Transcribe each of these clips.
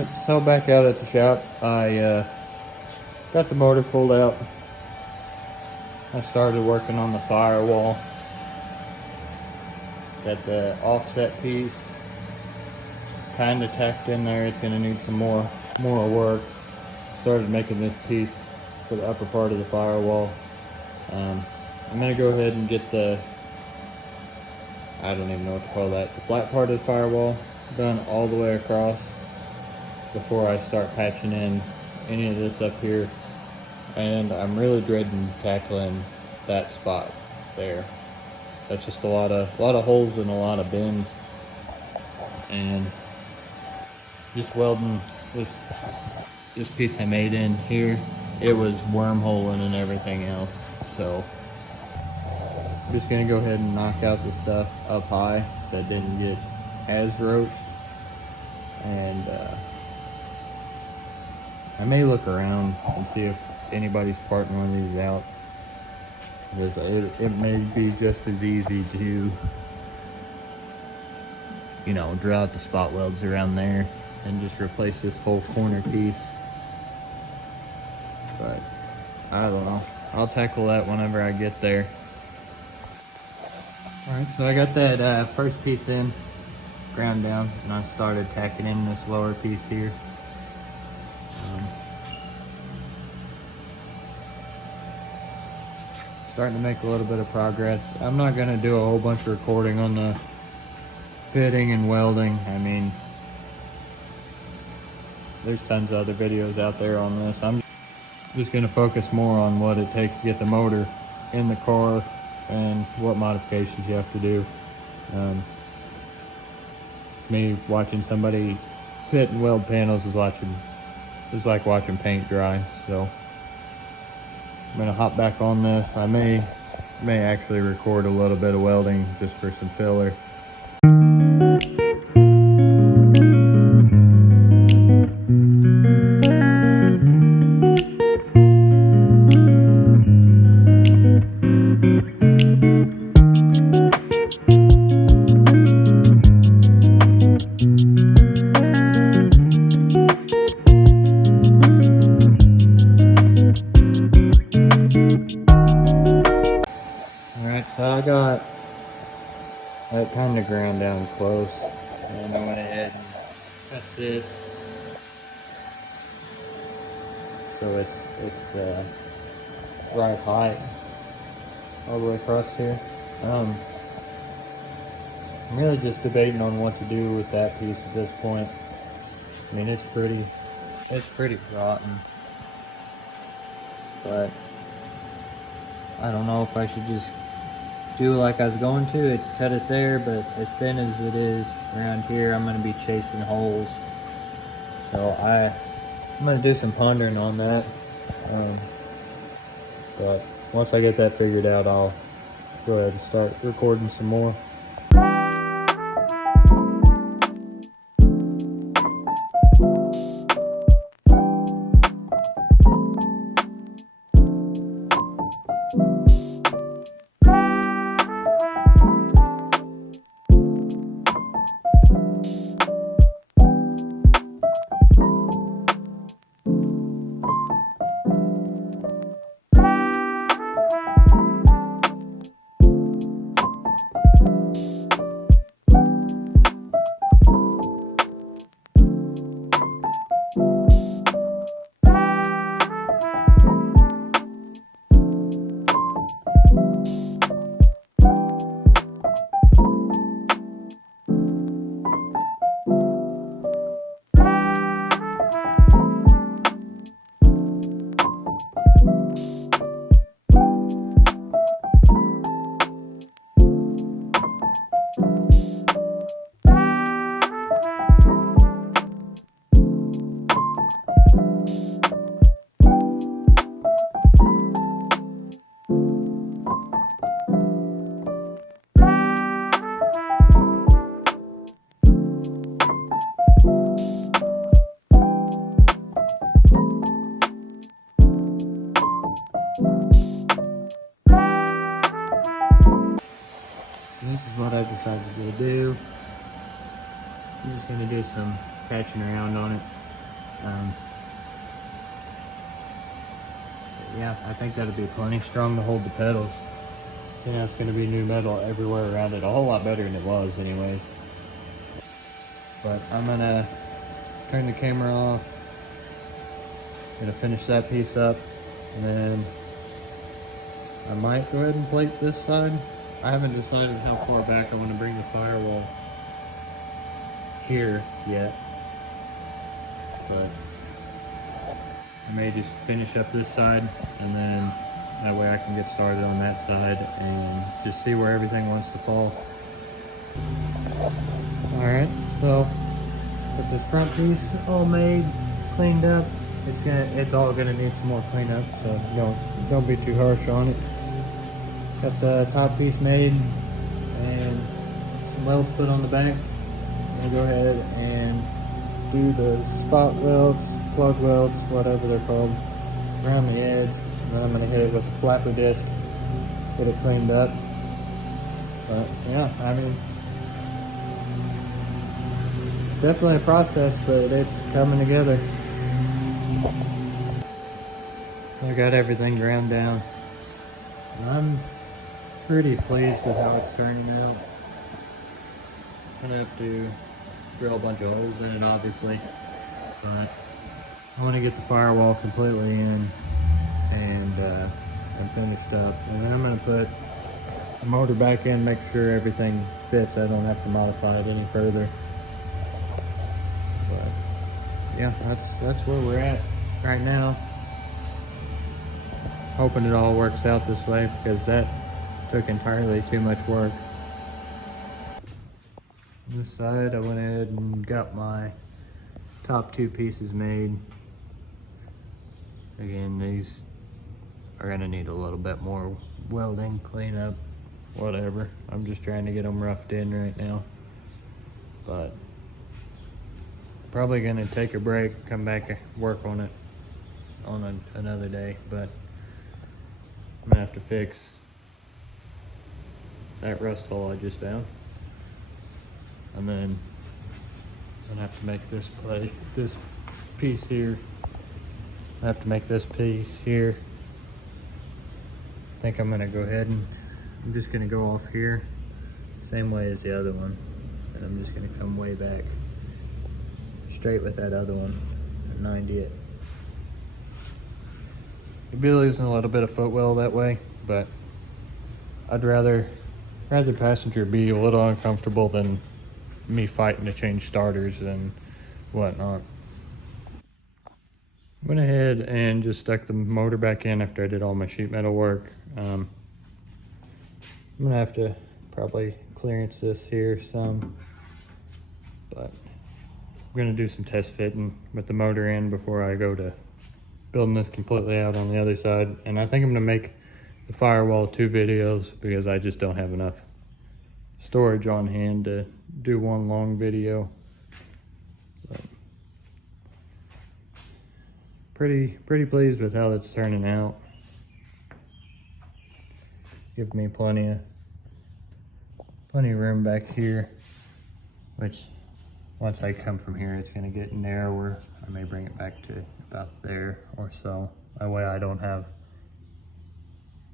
Alright, so back out at the shop, I got the motor pulled out. I started working on the firewall. Got the offset piece kind of tacked in there. It's going to need some more work. Started making this piece for the upper part of the firewall. I'm going to go ahead and get the, I don't even know what to call that, the flat part of the firewall done all the way across before I start patching in any of this up here. And I'm really dreading tackling that spot there. That's just a lot of holes and a lot of bend, and just welding this piece I made in here, it was wormholing and everything else. So I'm just gonna go ahead and knock out the stuff up high that didn't get as roached, and I may look around and see if anybody's parting one of these out, because it may be just as easy to, you know, drill out the spot welds around there and just replace this whole corner piece. But I don't know, I'll tackle that whenever I get there. Alright, so I got that first piece in, ground down, and I started tacking in this lower piece here. Starting to make a little bit of progress. I'm not going to do a whole bunch of recording on the fitting and welding. I mean, there's tons of other videos out there on this. I'm just going to focus more on what it takes to get the motor in the car and what modifications you have to do. Me watching somebody fit and weld panels is like watching paint dry. So I'm gonna hop back on this. I may actually record a little bit of welding just for some filler. So I got that kind of ground down close, and I went ahead and cut this so it's right height all the way across here. I'm really just debating on what to do with that piece at this point. I mean, it's pretty rotten, but I don't know if I should just do like I was going to, cut it there, but as thin as it is around here, I'm going to be chasing holes. So I'm going to do some pondering on that. But once I get that figured out, I'll go ahead and start recording some more. This is what I decided to do. I'm just going to do some patching around on it. Um, yeah, I think that'll be plenty strong to hold the pedals. You know, it's going to be new metal everywhere around it, a whole lot better than it was anyways. But I'm going to turn the camera off, going to finish that piece up, and then I might go ahead and plate this side. I haven't decided how far back I want to bring the firewall here yet, but I may just finish up this side, and then that way I can get started on that side and just see where everything wants to fall. Alright, so with this front piece all made, cleaned up, it's all gonna need some more cleanup, so don't be too harsh on it. Got the top piece made and some welds put on the back. I'm gonna go ahead and do the spot welds, plug welds, whatever they're called, around the edge. And then I'm gonna hit it with a flapper disc, get it cleaned up. But yeah, I mean, it's definitely a process, but it's coming together. I got everything ground down, and I'm pretty pleased with how it's turning out. I'm gonna have to drill a bunch of holes in it, obviously, but I want to get the firewall completely in and finished up. And then I'm gonna put the motor back in, make sure everything fits. I don't have to modify it any further. But yeah, that's where we're at right now. Hoping it all works out this way, because that took entirely too much work. On this side, I went ahead and got my top two pieces made. Again, these are gonna need a little bit more welding, cleanup, whatever. I'm just trying to get them roughed in right now. But probably gonna take a break, come back and work on it on another day. But I'm gonna have to fix that rust hole I just found. And then I'm gonna have to make this piece here. I have to make this piece here. I think I'm gonna go ahead and I'm just gonna go off here, same way as the other one. And I'm just gonna come way back, straight with that other one, and 90 it. You'll be losing a little bit of footwell that way, but I'd rather passenger be a little uncomfortable than me fighting to change starters and whatnot. Went ahead and just stuck the motor back in after I did all my sheet metal work. I'm gonna have to probably clearance this here some, but I'm gonna do some test fitting with the motor in before I go to building this completely out on the other side. And I think I'm gonna make the firewall 2 videos, because I just don't have enough storage on hand to do one long video. But pretty pleased with how that's turning out. Give me plenty of room back here, which once I come from here, it's gonna get narrower. I may bring it back to about there or so. That way I don't have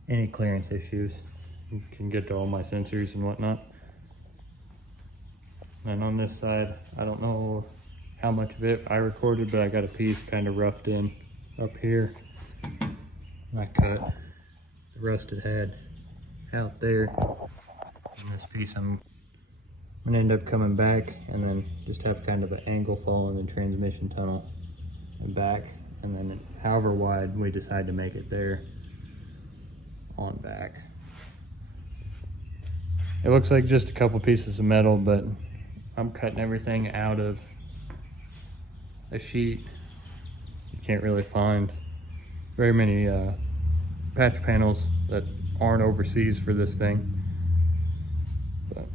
any clearance issues. You can get to all my sensors and whatnot. And on this side, I don't know how much of it I recorded, but I got a piece kind of roughed in up here. And I cut the rusted head out there. And this piece I'm gonna end up coming back and then just have kind of an angle fall in the transmission tunnel and back. And then however wide we decide to make it there, on back. It looks like just a couple pieces of metal, but I'm cutting everything out of a sheet. You can't really find very many patch panels that aren't overseas for this thing. But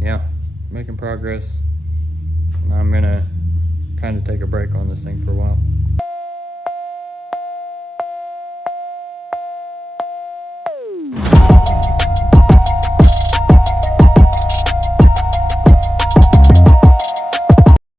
yeah, making progress. And I'm gonna kind of take a break on this thing for a while.